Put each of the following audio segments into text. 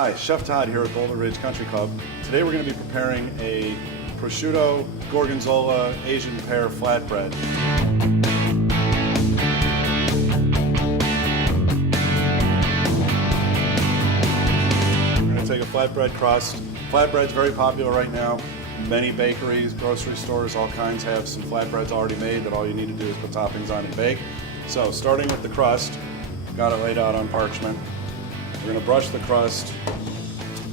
Hi, Chef Todd here at Boulder Ridge Country Club. Today we're going to be preparing a prosciutto gorgonzola Asian pear flatbread. We're going to take a flatbread crust. Flatbread's very popular right now. Many bakeries, grocery stores, all kinds have some flatbreads already made that all you need to do is put toppings on and bake. So starting with the crust, got it laid out on parchment. We're going to brush the crust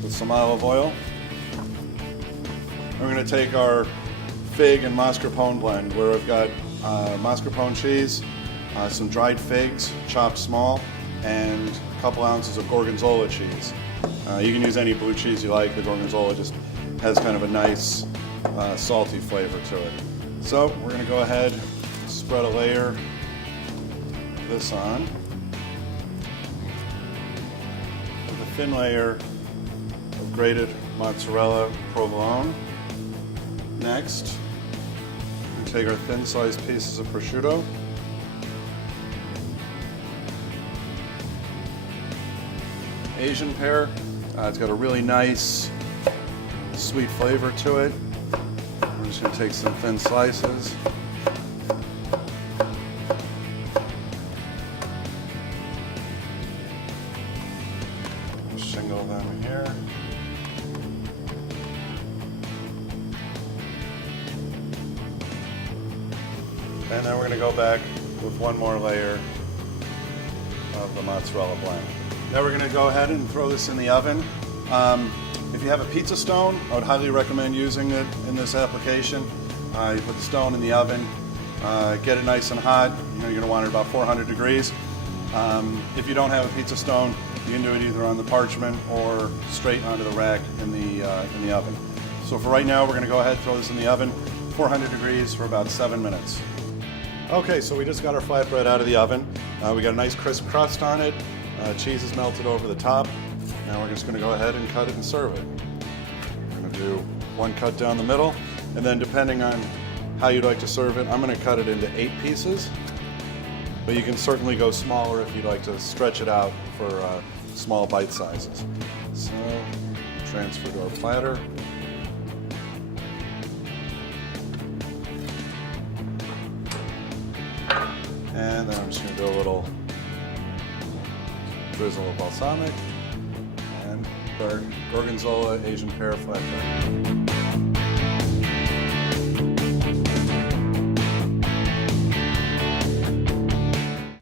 with some olive oil. We're going to take our fig and mascarpone blend where I've got mascarpone cheese, some dried figs chopped small, and a couple ounces of gorgonzola cheese. You can use any blue cheese you like. The gorgonzola just has kind of a nice salty flavor to it. So we're going to go ahead and spread a layer of this on. Thin layer of grated mozzarella provolone. Next, we take our thin sliced pieces of prosciutto. Asian pear, it's got a really nice sweet flavor to it. We're just going to take some thin slices. Shingle them here. And then we're going to go back with one more layer of the mozzarella blend. Now we're going to go ahead and throw this in the oven. If you have a pizza stone, I would highly recommend using it in this application. You put the stone in the oven, get it nice and hot. You're going to want it about 400 degrees. If you don't have a pizza stone, you can do it either on the parchment or straight onto the rack in the oven. So for right now, we're going to go ahead and throw this in the oven, 400 degrees for about 7 minutes. Okay, so we just got our flatbread out of the oven. We got a nice crisp crust on it. Cheese is melted over the top. Now we're just going to go ahead and cut it and serve it. We're going to do one cut down the middle, and then depending on how you'd like to serve it, I'm going to cut it into 8 pieces. But you can certainly go smaller if you'd like to stretch it out for small bite sizes. So, transfer to our platter. And then I'm just going to do a little drizzle of balsamic and our gorgonzola Asian pear flatbread.